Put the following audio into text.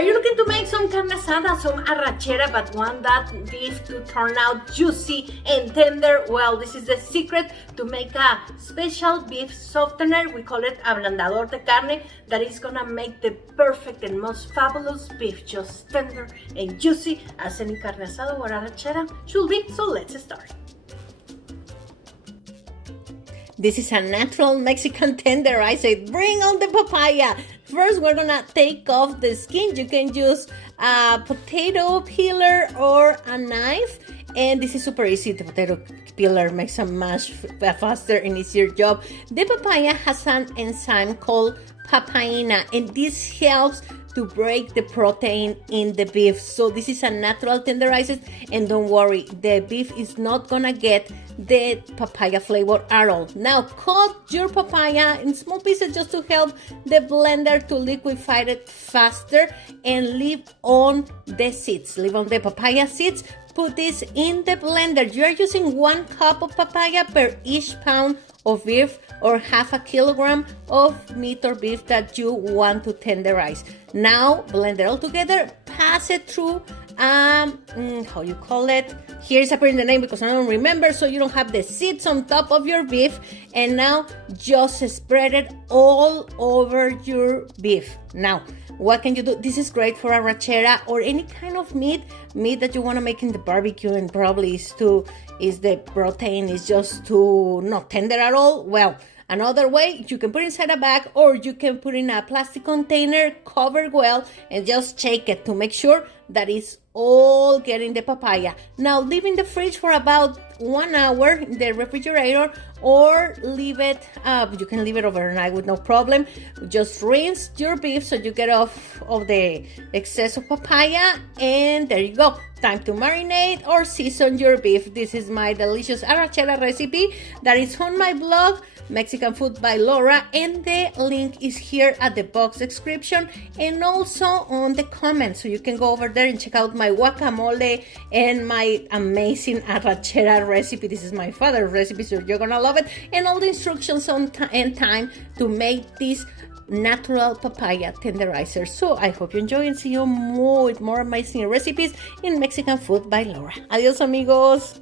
Are you looking to make some carne asada, some arrachera, but want that beef to turn out juicy and tender? Well, this is the secret to make a special beef softener. We call it ablandador de carne, that is gonna make the perfect and most fabulous beef just tender and juicy as any carne asada or arrachera should be. So let's start. This is a natural Mexican tenderizer. Bring on the papaya. First, we're gonna take off the skin. You can use a potato peeler or a knife. And this is super easy. The potato peeler makes a much faster and easier job. The papaya has an enzyme called papaina, and this helps to break the protein in the beef. So this is a natural tenderizer, and don't worry, the beef is not gonna get the papaya flavor at all. Now cut your papaya in small pieces just to help the blender to liquefy it faster, and leave on the seeds. Leave on the papaya seeds. Put this in the blender. You are using 1 cup of papaya per each pound of beef, or half a kilogram of meat or beef that you want to tenderize. Now blend it all together, pass it through how you call it, here's a put in the name because I don't remember, so you don't have the seeds on top of your beef. And now just spread it all over your beef. Now what can you do? This is great for arrachera or any kind of meat that you want to make in the barbecue, and probably is the protein is just too not tender at all. Well, another way, you can put inside a bag, or you can put in a plastic container covered well, and just shake it to make sure that it's all getting the papaya. Now leave in the fridge for about 1 hour in the refrigerator, or leave it you can leave it overnight with no problem. Just rinse your beef so you get off of the excess of papaya, and there you go. Time to marinate or season your beef. This is my delicious arrachera recipe that is on my blog, Mexican Food by Laura, and the link is here at the box description and also on the comments, so you can go over there and check out my guacamole and my amazing arrachera recipe. This is my father's recipe, so you're gonna love it, and all the instructions on and time to make this natural papaya tenderizer. So I hope you enjoy, and see you with more amazing recipes in Mexican Food by Laura. Adios, amigos.